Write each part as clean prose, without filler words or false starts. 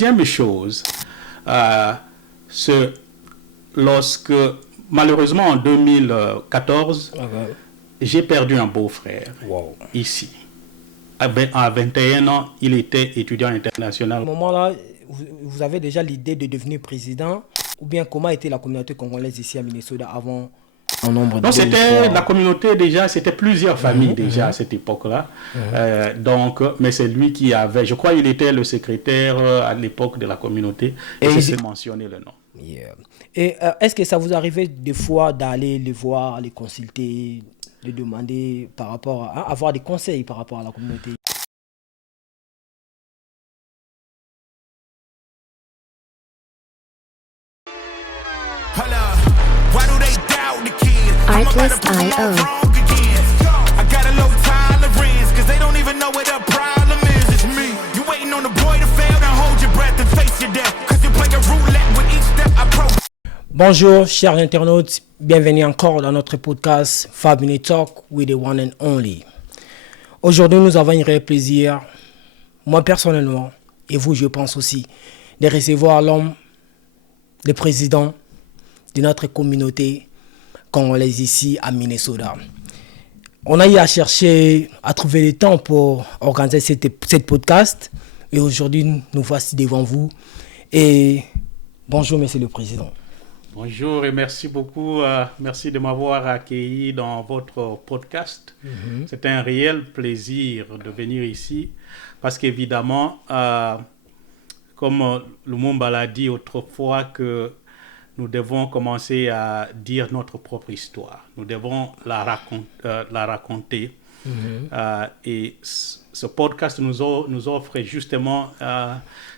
Deuxième chose, c'est lorsque, malheureusement en 2014, j'ai perdu un beau-frère ici. À 21 ans, il était étudiant international. À ce moment-là, vous avez déjà l'idée de devenir président, ou bien comment était la communauté congolaise ici à Minnesota avant un nombre de... Non, c'était la communauté déjà, c'était plusieurs familles déjà à cette époque-là. Donc, mais c'est lui qui avait, je crois, il était le secrétaire à l'époque de la communauté. Et c'est mentionné le nom. Yeah. Et est-ce que ça vous arrivait des fois d'aller les voir, les consulter, de demander par rapport à avoir des conseils par rapport à la communauté? Artlist.io. I got a low tolerance, cause they don't even know what the problem is. It's me. You waiting on the boy to fail, then hold your breath and face your death. Cause you play a roulette with each step I approach. Bonjour chers internautes, bienvenue encore dans notre podcast 5 Minute Talk with the one and only. Aujourd'hui nous avons un réel plaisir, moi personnellement, et vous je pense aussi, de recevoir l'homme, le président de notre communauté congolaise ici à Minnesota. On a eu à chercher, à trouver le temps pour organiser cette podcast. Et aujourd'hui, nous voici devant vous. Et bonjour, monsieur le président. Bonjour et merci beaucoup. Merci de m'avoir accueilli dans votre podcast. C'est un réel plaisir de venir ici parce qu'évidemment, comme Lumumba l'a dit autrefois, que nous devons commencer à dire notre propre histoire. Nous devons la raconter. Et ce podcast nous offre justement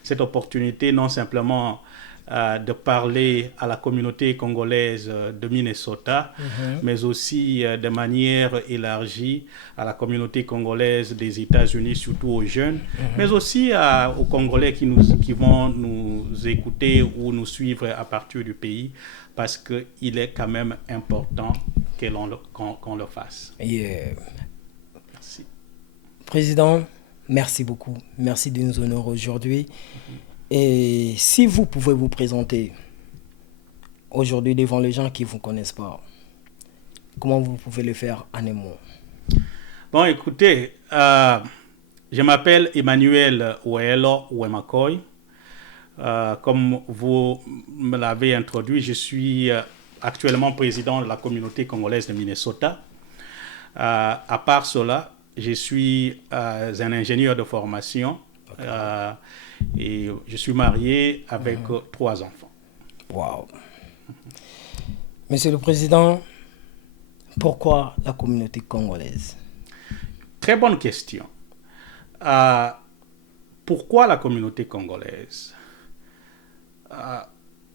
cette opportunité, non simplement de parler à la communauté congolaise de Minnesota, mais aussi de manière élargie à la communauté congolaise des États-Unis, surtout aux jeunes, mais aussi aux Congolais qui vont nous écouter ou nous suivre à partir du pays, parce qu'il est quand même important qu'on le fasse. Yeah. Merci. Président, merci beaucoup. Merci de nous honorer aujourd'hui. Et si vous pouvez vous présenter aujourd'hui devant les gens qui ne vous connaissent pas, comment vous pouvez le faire en un mot? Bon, écoutez, je m'appelle Emmanuel Ouelo Ouemakoy. Comme vous me l'avez introduit, je suis actuellement président de la communauté congolaise de Minnesota. À part cela, je suis un ingénieur de formation. Et je suis marié avec 3 enfants. Wow. Monsieur le Président, pourquoi la communauté congolaise? Très bonne question. Pourquoi la communauté congolaise?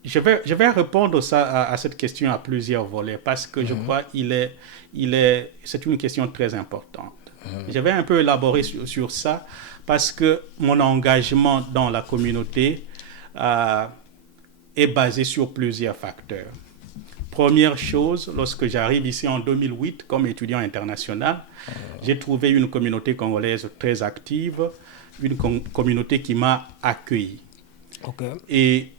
Je vais répondre à cette question à plusieurs volets parce que je crois c'est une question très importante. Je vais un peu élaborer sur ça parce que mon engagement dans la communauté est basé sur plusieurs facteurs. Première chose, lorsque j'arrive ici en 2008 comme étudiant international, j'ai trouvé une communauté congolaise très active, une communauté qui m'a accueilli. Okay. Et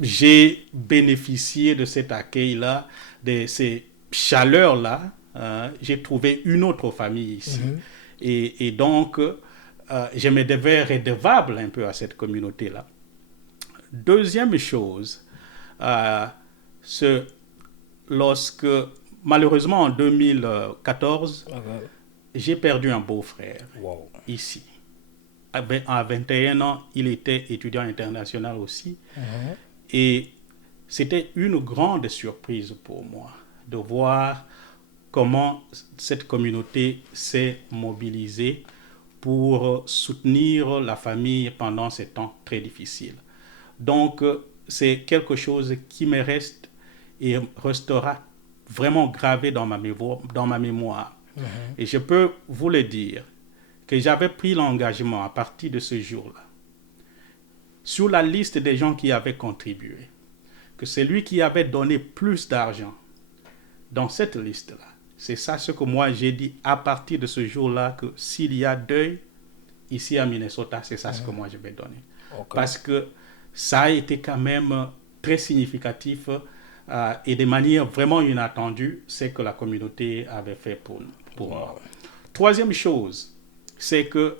j'ai bénéficié de cet accueil-là, de ces chaleurs-là. J'ai trouvé une autre famille ici. Et donc, je me devais redevable un peu à cette communauté-là. Deuxième chose, c'est lorsque, malheureusement en 2014, j'ai perdu un beau-frère ici. À 21 ans, il était étudiant international aussi. Et c'était une grande surprise pour moi de voir comment cette communauté s'est mobilisée pour soutenir la famille pendant ces temps très difficiles. Donc, c'est quelque chose qui me reste et restera vraiment gravé dans ma mémoire. Et je peux vous le dire, que j'avais pris l'engagement à partir de ce jour-là, sur la liste des gens qui avaient contribué, que celui qui avait donné plus d'argent dans cette liste-là, c'est ça ce que moi j'ai dit à partir de ce jour-là, que s'il y a deuil ici à Minnesota, c'est ça ce que moi je vais donner. Parce que ça a été quand même très significatif et de manière vraiment inattendue, c'est que la communauté avait fait pour moi. Troisième chose, c'est que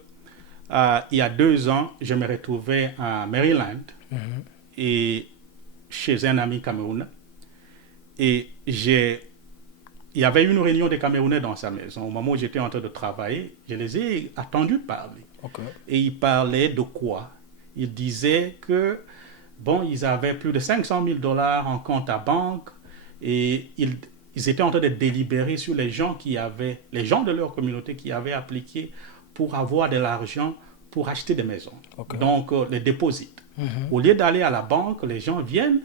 il y a 2 ans, je me retrouvais à Maryland et chez un ami camerounais. Et il y avait une réunion des Camerounais dans sa maison. Au moment où j'étais en train de travailler, je les ai attendus parler. Okay. Et ils parlaient de quoi? Ils disaient que, bon, ils avaient plus de 500 000 $ en compte à banque et ils étaient en train de délibérer sur les gens de leur communauté qui avaient appliqué pour avoir de l'argent pour acheter des maisons. Okay. Donc, les déposites. Au lieu d'aller à la banque, les gens viennent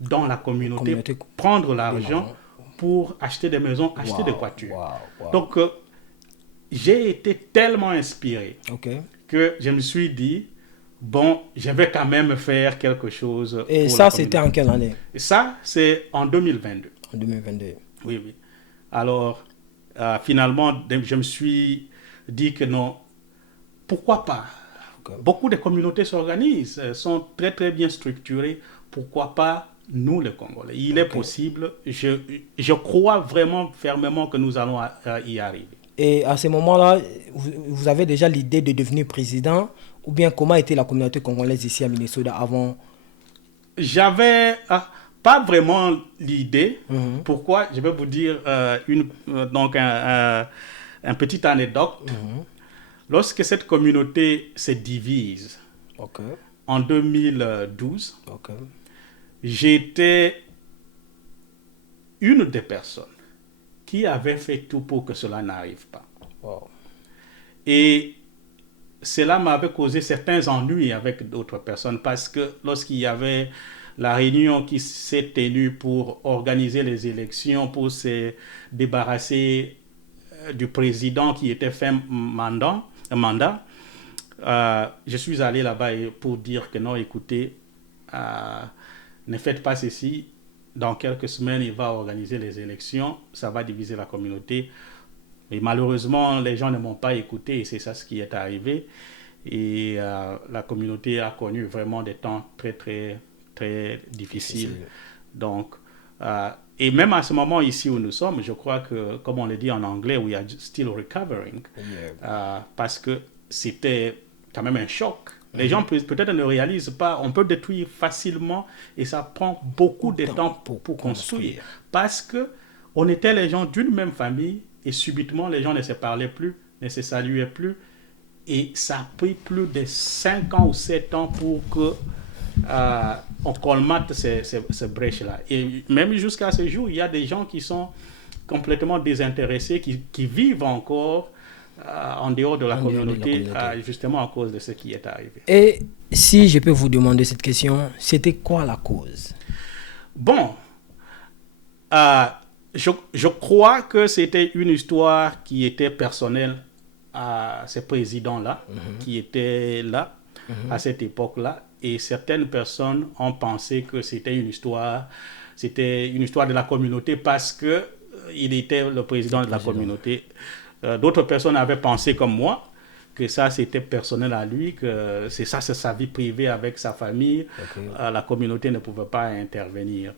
dans la communauté prendre l'argent pour acheter des maisons, acheter des voitures. Donc, j'ai été tellement inspiré que je me suis dit, bon, je vais quand même faire quelque chose. Et ça, c'était en quelle année? Et ça, c'est en 2022. En 2022. Oui, oui. Alors, finalement, je me suis dit que non, pourquoi pas? Beaucoup de communautés s'organisent, sont très, très bien structurées. Pourquoi pas nous, les Congolais? Il est possible. Je crois vraiment fermement que nous allons y arriver. Et à ce moment-là, vous avez déjà l'idée de devenir président? Ou bien comment était la communauté congolaise ici à Minnesota avant? J'avais pas vraiment l'idée. Pourquoi? Je vais vous dire donc un petite anecdote. Lorsque cette communauté se divise en 2012, j'étais une des personnes qui avait fait tout pour que cela n'arrive pas. Et cela m'avait causé certains ennuis avec d'autres personnes parce que lorsqu'il y avait la réunion qui s'est tenue pour organiser les élections, pour se débarrasser du président qui était fin mandat, je suis allé là-bas pour dire que non, écoutez, ne faites pas ceci. Dans quelques semaines, il va organiser les élections. Ça va diviser la communauté. Mais malheureusement, les gens ne m'ont pas écouté et c'est ça ce qui est arrivé. Et la communauté a connu vraiment des temps très, très, très difficiles. Donc, et même à ce moment ici où nous sommes, je crois que, comme on le dit en anglais, we are still recovering. Parce que c'était quand même un choc. Les gens peut-être ne réalisent pas, on peut détruire facilement et ça prend beaucoup de temps pour construire. Parce qu'on était les gens d'une même famille et subitement les gens ne se parlaient plus, ne se saluaient plus. Et ça a pris plus de 5 ans ou 7 ans pour que on colmate ces brèches-là. Et même jusqu'à ce jour, il y a des gens qui sont complètement désintéressés, qui vivent encore en dehors de la communauté, justement à cause de ce qui est arrivé. Et si je peux vous demander cette question, c'était quoi la cause? Bon, je crois que c'était une histoire qui était personnelle à ces présidents-là, qui étaient là à cette époque-là, et certaines personnes ont pensé que c'était une histoire de la communauté parce que il était le président de la communauté. D'autres personnes avaient pensé comme moi que ça c'était personnel à lui, que c'est sa vie privée avec sa famille. La communauté ne pouvait pas intervenir.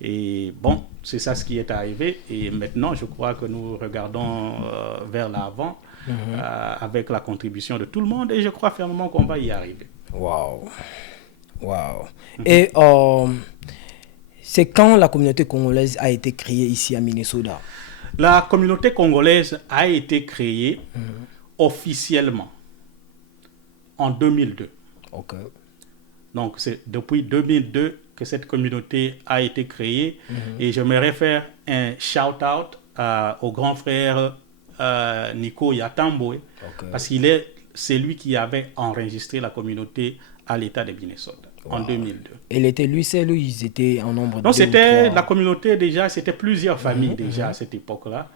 Et bon, c'est ça ce qui est arrivé. Et maintenant, je crois que nous regardons vers l'avant avec la contribution de tout le monde et je crois fermement qu'on va y arriver. Wow. Et c'est quand la communauté congolaise a été créée ici à Minnesota? La communauté congolaise a été créée officiellement en 2002. Donc, c'est depuis 2002 que cette communauté a été créée. Et j'aimerais faire un shout-out au grand frère Nico Yatamboe, parce c'est lui qui avait enregistré la communauté à l'État de Minnesota en 2002. Et lui seul, ils étaient en nombre de... Non, c'était la communauté déjà, c'était plusieurs familles déjà à cette époque-là.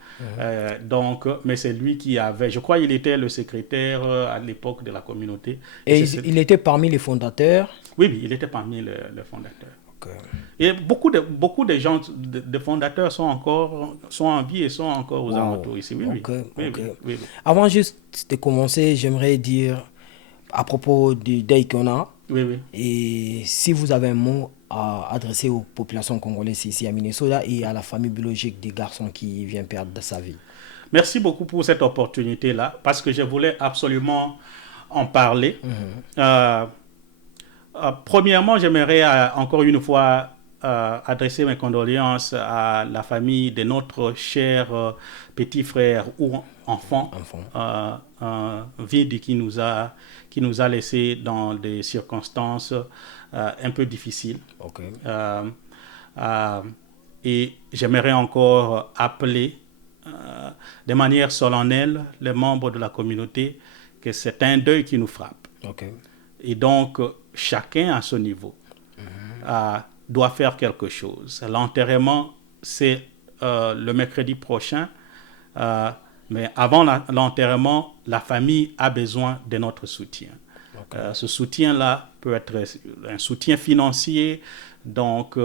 Donc, mais c'est lui qui avait, je crois il était le secrétaire à l'époque de la communauté. Et il était parmi les fondateurs? Oui, il était parmi les fondateurs. Et beaucoup de gens, de fondateurs sont en vie et sont encore aux alentours ici. Oui. Avant juste de commencer, j'aimerais dire à propos du Day qu'on a, Oui, oui. Et si vous avez un mot à adresser aux populations congolaises ici à Minnesota et à la famille biologique du garçon qui vient perdre sa vie. Merci beaucoup pour cette opportunité-là, parce que je voulais absolument en parler. Premièrement, j'aimerais encore une fois adresser mes condoléances à la famille de notre cher petit frère ou enfant. Vide qui nous a laissé dans des circonstances un peu difficiles. Okay. Et j'aimerais encore appeler de manière solennelle les membres de la communauté que c'est un deuil qui nous frappe. Okay. Et donc, chacun à son niveau doit faire quelque chose. L'enterrement, c'est le mercredi prochain. Mais avant l'enterrement, la famille a besoin de notre soutien. Okay. Ce soutien-là peut être un soutien financier, donc,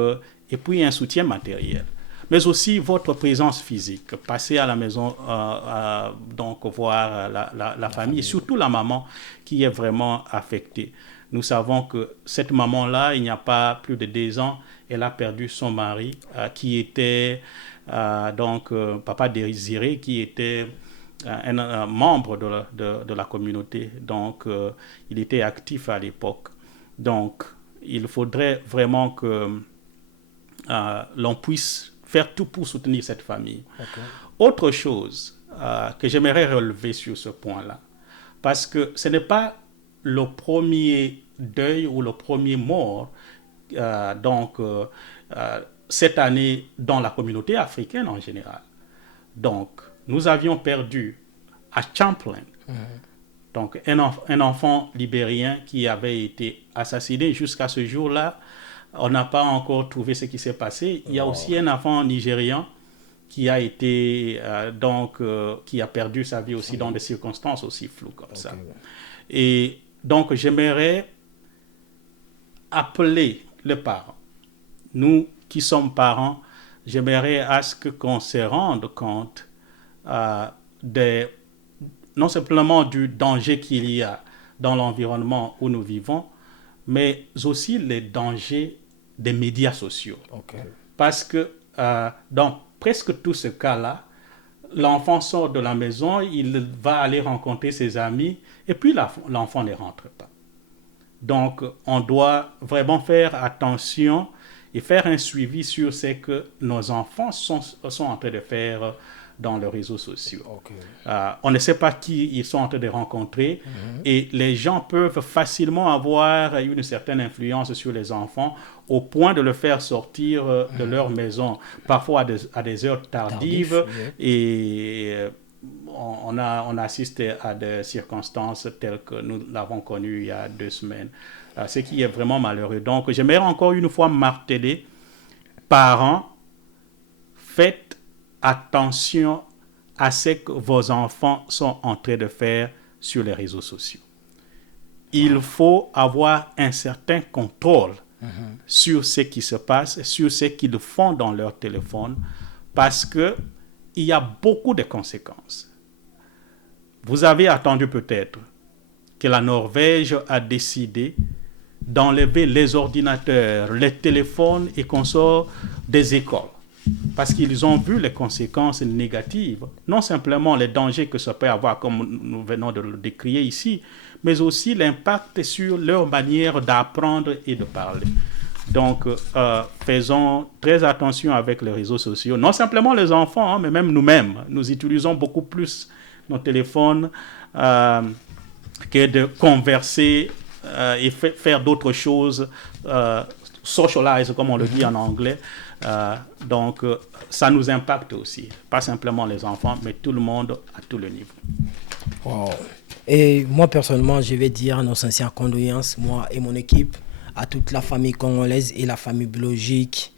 et puis un soutien matériel. Mais aussi votre présence physique. Passer à la maison, donc voir la famille, et surtout la maman qui est vraiment affectée. Nous savons que cette maman-là, il n'y a pas plus de 2 ans, elle a perdu son mari, qui était Papa Désiré, qui était un membre de la communauté. Donc, il était actif à l'époque. Donc, il faudrait vraiment que l'on puisse faire tout pour soutenir cette famille. Okay. Autre chose que j'aimerais relever sur ce point-là, parce que ce n'est pas le premier deuil ou le premier mort cette année dans la communauté africaine en général. Donc, nous avions perdu à Champlain donc un enfant libérien qui avait été assassiné. Jusqu'à ce jour-là, on n'a pas encore trouvé ce qui s'est passé. Il y a aussi un enfant nigérian qui a été qui a perdu sa vie aussi dans des circonstances aussi floues comme ça. Et donc, j'aimerais appeler les parents. Nous qui sommes parents, j'aimerais à ce qu'on se rende compte non simplement du danger qu'il y a dans l'environnement où nous vivons, mais aussi les dangers des médias sociaux. Okay. Parce que dans presque tout ce cas-là, l'enfant sort de la maison, il va aller rencontrer ses amis, et puis l'enfant ne rentre pas. Donc, on doit vraiment faire attention et faire un suivi sur ce que nos enfants sont en train de faire dans les réseaux sociaux. Okay. On ne sait pas qui ils sont en train de rencontrer et les gens peuvent facilement avoir une certaine influence sur les enfants au point de le faire sortir de leur maison, parfois à des heures tardives. Et on assiste à des circonstances telles que nous l'avons connu il y a 2 semaines, ce qui est vraiment malheureux. Donc, j'aimerais encore une fois marteler, parents, faites attention à ce que vos enfants sont en train de faire sur les réseaux sociaux. Il faut avoir un certain contrôle sur ce qui se passe, sur ce qu'ils font dans leur téléphone, parce qu'il y a beaucoup de conséquences. Vous avez attendu peut-être que la Norvège a décidé d'enlever les ordinateurs, les téléphones et consorts des écoles, parce qu'ils ont vu les conséquences négatives, non simplement les dangers que ça peut avoir, comme nous venons de le décrire ici, mais aussi l'impact sur leur manière d'apprendre et de parler. Donc, faisons très attention avec les réseaux sociaux, non simplement les enfants, mais même nous-mêmes. Nous utilisons beaucoup plus nos téléphones que de converser et faire d'autres choses, socialize, comme on le dit en anglais. Donc, ça nous impacte aussi, pas simplement les enfants, mais tout le monde à tout le niveau. Wow. Et moi, personnellement, je vais dire nos sincères condoléances, moi et mon équipe, à toute la famille congolaise et la famille biologique.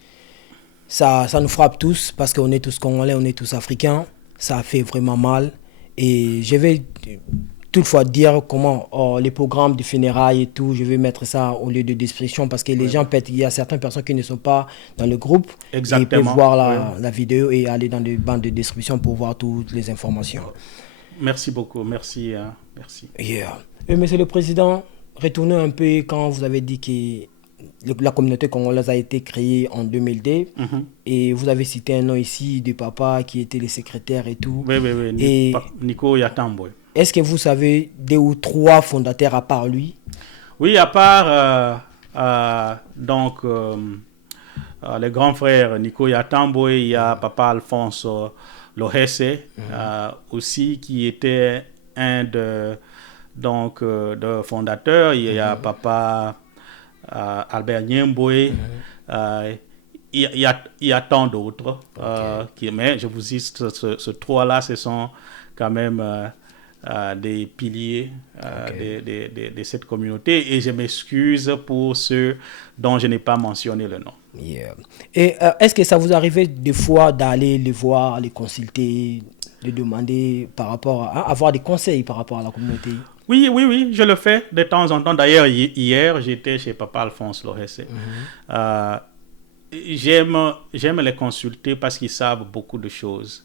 Ça nous frappe tous, parce qu'on est tous congolais, on est tous africains. Ça fait vraiment mal. Et je vais toutefois dire comment les programmes de funérailles et tout, je vais mettre ça au lieu de description, parce que les gens peut-être, il y a certaines personnes qui ne sont pas dans le groupe. Exactement. Ils peuvent voir la vidéo et aller dans les bandes de description pour voir toutes les informations. Merci beaucoup, merci. Yeah. Et Monsieur le Président, retournons un peu quand vous avez dit que la communauté congolaise a été créée en 2002 et vous avez cité un nom ici de papa qui était le secrétaire et tout. Oui. Et Nico Yatamboy. est-ce que vous savez 2 ou 3 fondateurs à part lui? Oui, à part les grands frères Nico Yatamboy, il y a papa Alphonse Lohesse aussi qui était un de fondateurs. Il y a papa Albert Niemboé. Il y a tant d'autres. Mais je vous dis, ce 3-là, ce sont quand même des piliers de cette communauté. Et je m'excuse pour ceux dont je n'ai pas mentionné le nom. Yeah. Et est-ce que ça vous arrivait des fois d'aller les voir, les consulter, de demander par rapport à avoir des conseils par rapport à la communauté? Oui, je le fais de temps en temps. D'ailleurs, hier, j'étais chez papa Alphonse Lohesse. J'aime les consulter parce qu'ils savent beaucoup de choses.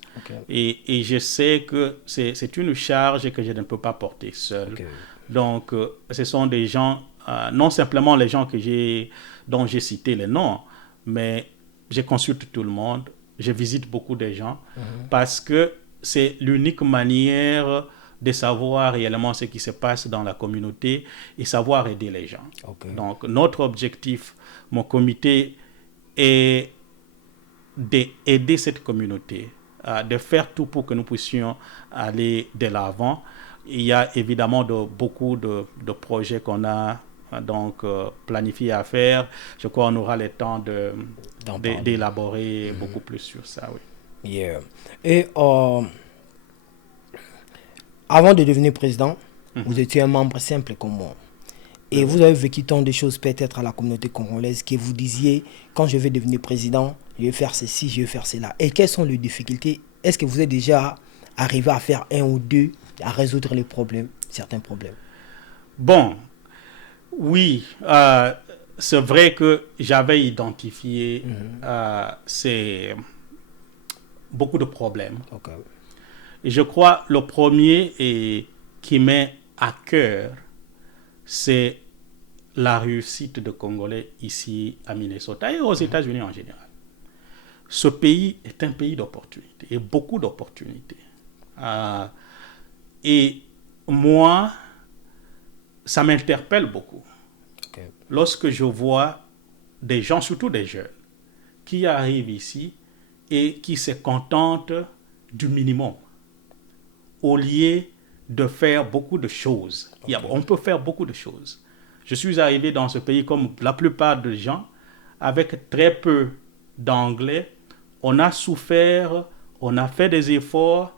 Et je sais que c'est une charge que je ne peux pas porter seul. Donc, ce sont des gens, non simplement les gens dont j'ai cité les noms, mais je consulte tout le monde, je visite beaucoup de gens parce que c'est l'unique manière de savoir réellement ce qui se passe dans la communauté et savoir aider les gens. Donc, notre objectif, mon comité, est d'aider cette communauté, de faire tout pour que nous puissions aller de l'avant. Il y a évidemment beaucoup de projets qu'on a planifiés à faire. Je crois qu'on aura le temps d'élaborer beaucoup plus sur ça. Oui. Yeah. Et avant de devenir président, vous étiez un membre simple comme moi. Et vous avez vécu tant de choses peut-être à la communauté congolaise que vous disiez, quand je vais devenir président, je vais faire ceci, je vais faire cela. Et quelles sont les difficultés? Est-ce que vous êtes déjà arrivé à faire 1 ou 2, à résoudre les problèmes, certains problèmes? Bon, oui, c'est vrai que j'avais identifié beaucoup de problèmes. Et je crois le premier qui m'est à cœur, c'est la réussite de Congolais ici à Minnesota et aux États-Unis en général. Ce pays est un pays d'opportunités et beaucoup d'opportunités. Et moi, ça m'interpelle beaucoup. Lorsque je vois des gens, surtout des jeunes, qui arrivent ici et qui se contentent du minimum, au lieu de faire beaucoup de choses. On peut faire beaucoup de choses. Je suis arrivé dans ce pays comme la plupart des gens, avec très peu d'anglais. On a souffert, on a fait des efforts.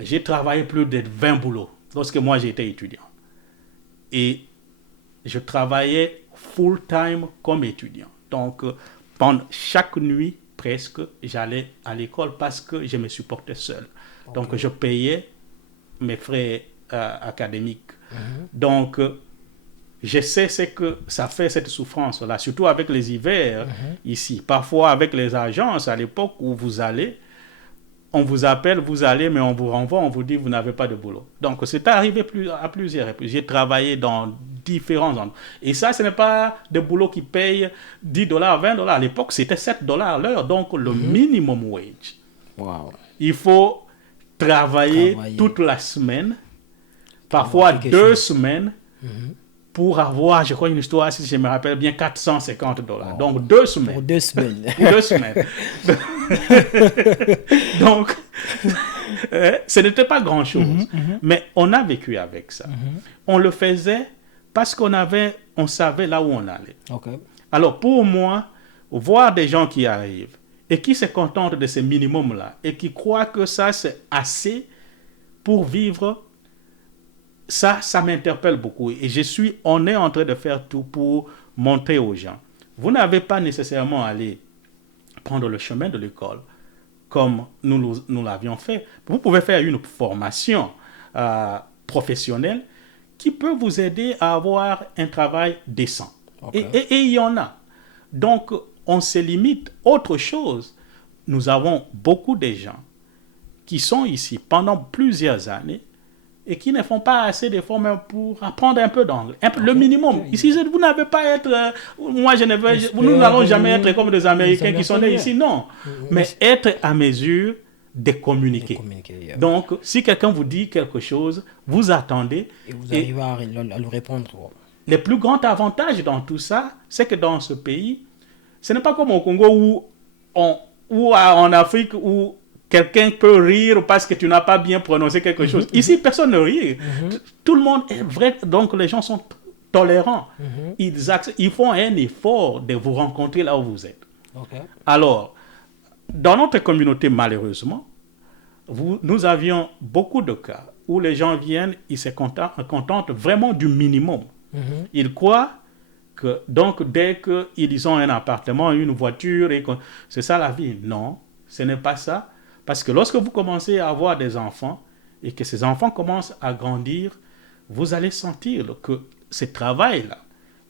J'ai travaillé plus de 20 boulots lorsque moi j'étais étudiant. Et je travaillais full-time comme étudiant. Donc, pendant chaque nuit, presque, j'allais à l'école parce que je me supportais seul. Donc, je payais mes frais académiques. Donc, je sais ce que ça fait, cette souffrance-là, surtout avec les hivers ici. Parfois, avec les agences, à l'époque où vous allez, on vous appelle, vous allez, mais on vous renvoie, on vous dit vous n'avez pas de boulot. Donc, c'est arrivé à plusieurs reprises. J'ai travaillé dans différents endroits. Et ça, ce n'est pas des boulots qui payent $10, $20. À l'époque, c'était $7 l'heure, donc le minimum wage. Wow. Il faut travailler toute la semaine, parfois 2 semaines, pour avoir, je crois, une histoire, si je me rappelle bien, $450. Donc, 2 semaines. Pour 2 semaines. 2 semaines. Donc, ce n'était pas grand-chose. Mais on a vécu avec ça. On le faisait parce on savait là où on allait. Alors, pour moi, voir des gens qui arrivent et qui se contentent de ce minimum-là et qui croient que ça, c'est assez pour vivre, ça m'interpelle beaucoup. Et on est en train de faire tout pour montrer aux gens. Vous n'avez pas nécessairement à aller prendre le chemin de l'école comme nous l'avions fait. Vous pouvez faire une formation professionnelle qui peut vous aider à avoir un travail décent. Et il y en a. Donc, on se limite. Autre chose, nous avons beaucoup de gens qui sont ici pendant plusieurs années, et qui ne font pas assez d'efforts même pour apprendre un peu d'anglais. Le minimum. Ici, vous n'avez pas à être... moi, nous n'allons jamais être comme des Américains qui sont nés ici, non. Mais être à mesure de communiquer. Donc, si quelqu'un vous dit quelque chose, vous attendez. Et vous arrivez à lui répondre. Le plus grand avantage dans tout ça, c'est que dans ce pays, ce n'est pas comme au Congo ou en Afrique où quelqu'un peut rire parce que tu n'as pas bien prononcé quelque chose. Ici, personne ne rit. Tout le monde est vrai. Donc, les gens sont tolérants. Ils font un effort de vous rencontrer là où vous êtes. Alors, dans notre communauté, malheureusement, nous avions beaucoup de cas où les gens viennent, ils se contentent vraiment du minimum. Ils croient que, donc, dès qu'ils ont un appartement, une voiture, c'est ça la vie. Non, ce n'est pas ça. Parce que lorsque vous commencez à avoir des enfants et que ces enfants commencent à grandir, vous allez sentir que ce travail-là,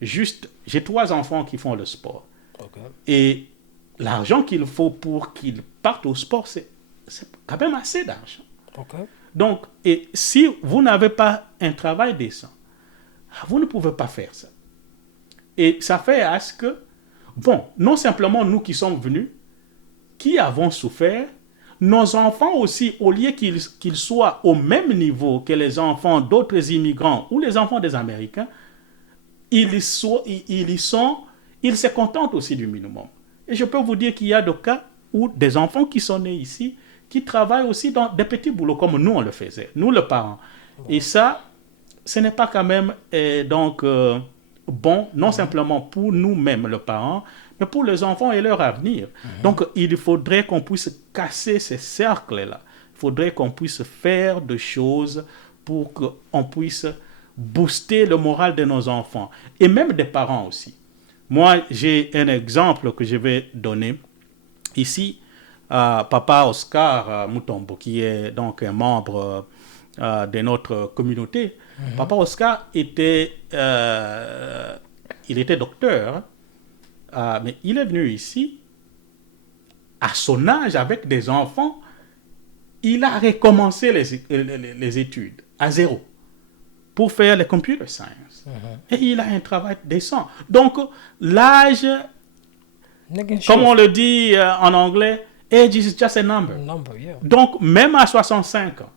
j'ai 3 enfants qui font le sport. Et l'argent qu'il faut pour qu'ils partent au sport, c'est quand même assez d'argent. Donc, et si vous n'avez pas un travail décent, vous ne pouvez pas faire ça. Et ça fait à ce que, non simplement nous qui sommes venus, qui avons souffert, nos enfants aussi, au lieu qu'ils soient au même niveau que les enfants d'autres immigrants ou les enfants des Américains, ils se contentent aussi du minimum. Et je peux vous dire qu'il y a des cas où des enfants qui sont nés ici, qui travaillent aussi dans des petits boulots comme nous on le faisait, nous les parents. Et ça, ce n'est pas quand même bon, non simplement pour nous-mêmes, les parents, mais pour les enfants et leur avenir. Donc, il faudrait qu'on puisse casser ces cercles-là. Il faudrait qu'on puisse faire des choses pour qu'on puisse booster le moral de nos enfants et même des parents aussi. Moi, j'ai un exemple que je vais donner ici. Papa Oscar Mutombo, qui est donc un membre de notre communauté. Papa Oscar était docteur, mais il est venu ici à son âge avec des enfants. Il a recommencé les études à zéro pour faire les computer science. Et il a un travail décent. Donc, l'âge, comme on le dit en anglais, age is just a number. Donc, même à 65 ans,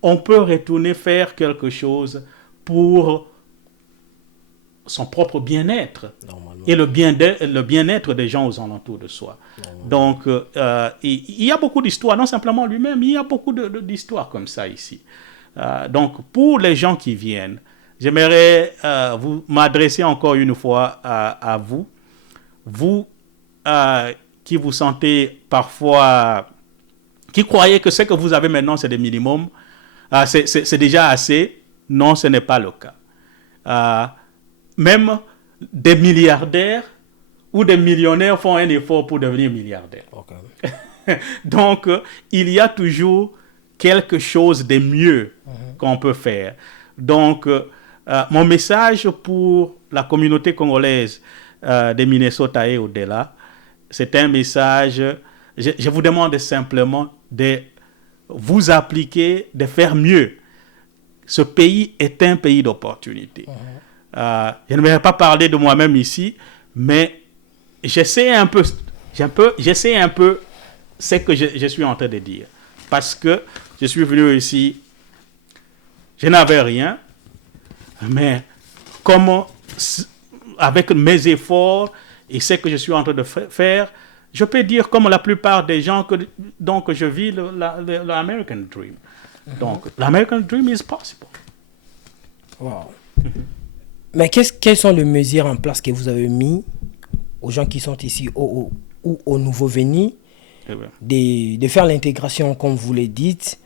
on peut retourner faire quelque chose pour son propre bien-être et le bien-être des gens aux alentours de soi. Donc, il y a beaucoup d'histoires, non simplement lui-même, il y a beaucoup d'histoires comme ça ici. Donc, pour les gens qui viennent, j'aimerais m'adresser encore une fois à vous qui vous sentez parfois, qui croyez que ce que vous avez maintenant, c'est des minimums, c'est déjà assez. Non, ce n'est pas le cas. Même des milliardaires ou des millionnaires font un effort pour devenir milliardaires. Donc, il y a toujours quelque chose de mieux qu'on peut faire. Donc, mon message pour la communauté congolaise de Minnesota et au-delà, c'est un message, je vous demande simplement de vous appliquer, de faire mieux. Ce pays est un pays d'opportunités. Je ne vais pas parler de moi-même ici, mais j'essaie un peu ce que je suis en train de dire. Parce que je suis venu ici, je n'avais rien, mais comme avec mes efforts et ce que je suis en train de faire, je peux dire comme la plupart des gens que je vis l'American Dream. Donc, l'American Dream is possible. Wow. Mais quelles sont les mesures en place que vous avez mis aux gens qui sont ici ou aux nouveaux venus de faire l'intégration, comme vous le dites,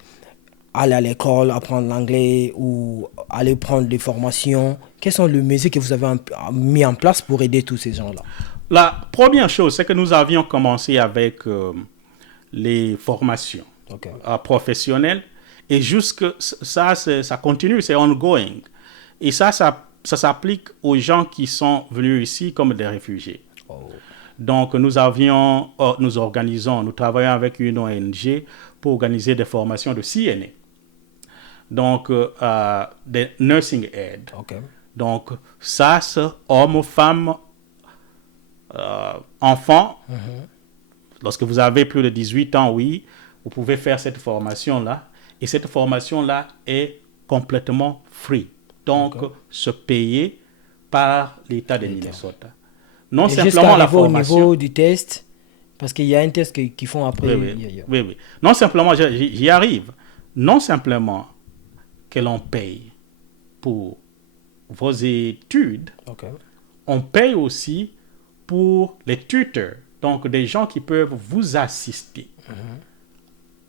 aller à l'école, apprendre l'anglais ou aller prendre des formations? Quelles sont les mesures que vous avez mis en place pour aider tous ces gens-là? La première chose, c'est que nous avions commencé avec les formations professionnelles et jusque ça continue, c'est ongoing. Et ça s'applique aux gens qui sont venus ici comme des réfugiés. Donc, nous travaillons avec une ONG pour organiser des formations de CNA. donc des nursing aides. Ok. Donc, ça, c'est hommes, femmes, enfants. Lorsque vous avez plus de 18 ans, oui, vous pouvez faire cette formation-là. Et cette formation-là est complètement free. Donc, se payer par l'État de Minnesota. Non Et simplement la formation. Au niveau du test, parce qu'il y a un test qu'ils font après. Oui. Non simplement, j'y arrive. Non simplement que l'on paye pour vos études, on paye aussi pour les tuteurs, donc des gens qui peuvent vous assister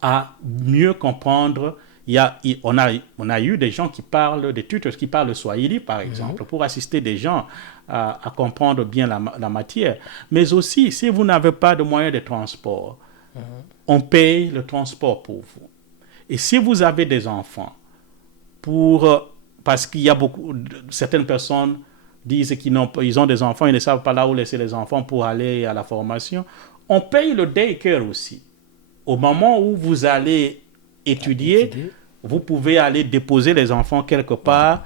à mieux comprendre. On a eu des gens qui parlent, des tuteurs qui parlent le Swahili, par exemple, pour assister des gens à comprendre bien la matière. Mais aussi, si vous n'avez pas de moyens de transport, on paye le transport pour vous. Et si vous avez des enfants, parce qu'il y a certaines personnes disent qu'ils ont des enfants, ils ne savent pas là où laisser les enfants pour aller à la formation, on paye le daycare aussi. Au moment où vous allez étudier, vous pouvez aller déposer les enfants quelque part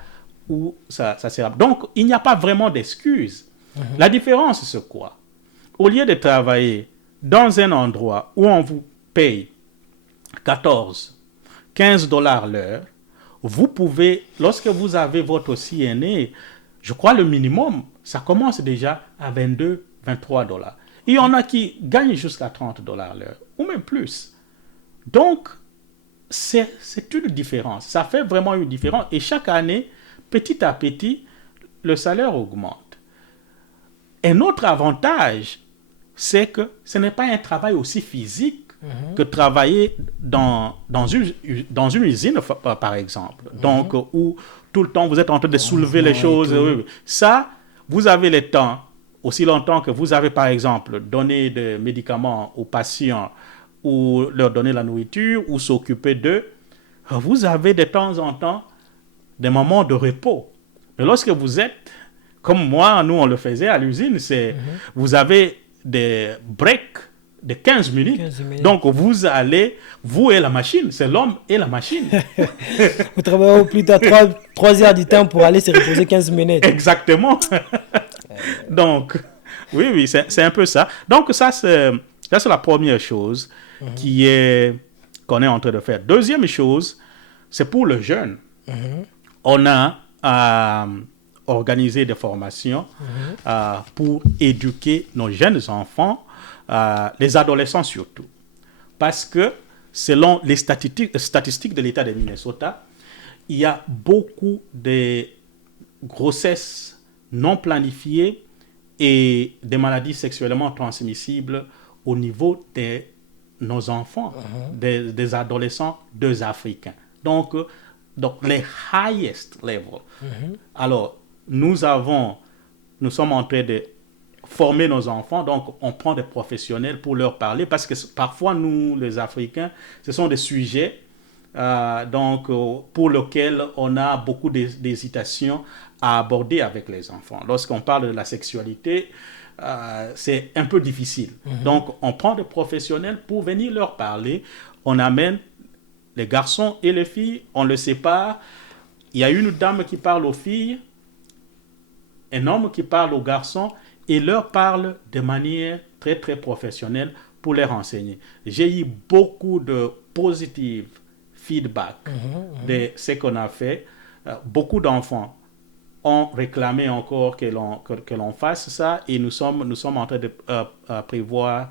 où ça sert. Donc, il n'y a pas vraiment d'excuse. La différence, c'est quoi? Au lieu de travailler dans un endroit où on vous paye 15 $ l'heure, vous pouvez, lorsque vous avez votre CNA, je crois le minimum, ça commence déjà à 22, 23 $. Il y en a qui gagnent jusqu'à 30 $ l'heure, ou même plus. Donc, c'est une différence. Ça fait vraiment une différence. Et chaque année, petit à petit, le salaire augmente. Un autre avantage, c'est que ce n'est pas un travail aussi physique que travailler dans une usine, par exemple. Donc, où tout le temps, vous êtes en train de soulever les choses. Ça, vous avez le temps, aussi longtemps que vous avez, par exemple, donné des médicaments aux patients ou leur donner la nourriture ou s'occuper d'eux, vous avez de temps en temps des moments de repos. Mais lorsque vous êtes, comme moi, nous on le faisait à l'usine, vous avez des breaks de 15 minutes. Donc vous allez, vous et la machine, c'est l'homme et la machine. Vous travaillez au plus de 3 heures du temps pour aller se reposer 15 minutes. Exactement. Donc, oui, c'est un peu ça. Donc ça, c'est la première chose qu'on est en train de faire. Deuxième chose, c'est pour le jeune. On a organisé des formations pour éduquer nos jeunes enfants, les adolescents surtout. Parce que selon les statistiques de l'État de Minnesota, il y a beaucoup de grossesses non planifiées et des maladies sexuellement transmissibles au niveau de nos enfants, des adolescents, des Africains. Donc les highest level. Alors, nous sommes en train de former nos enfants, donc on prend des professionnels pour leur parler, parce que parfois, nous, les Africains, ce sont des sujets pour lesquels on a beaucoup d'hésitation à aborder avec les enfants. Lorsqu'on parle de la sexualité, c'est un peu difficile. Donc, on prend des professionnels pour venir leur parler. On amène les garçons et les filles, on le sépare. Il y a une dame qui parle aux filles, un homme qui parle aux garçons et leur parle de manière très, très professionnelle pour les renseigner. J'ai eu beaucoup de positifs feedback de ce qu'on a fait. Beaucoup d'enfants ont réclamé encore que l'on fasse ça, et nous sommes en train de prévoir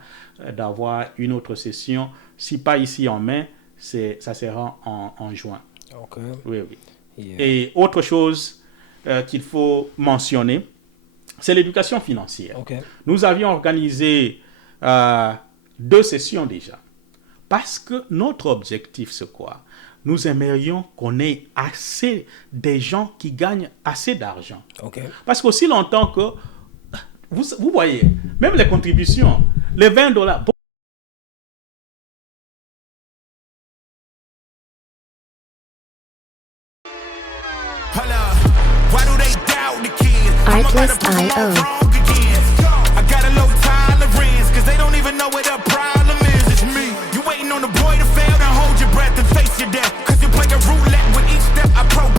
d'avoir une autre session, si pas ici en mai, ça sera en juin. Okay. Oui. Yeah. Et autre chose qu'il faut mentionner, c'est l'éducation financière. Okay. Nous avions organisé 2 sessions déjà. Parce que notre objectif, c'est quoi? Nous aimerions qu'on ait assez de gens qui gagnent assez d'argent. Okay. Parce qu'aussi longtemps que... Vous voyez, même les contributions, les 20 $... Artlist.io. I got a low tolerance, cause they don't even know where the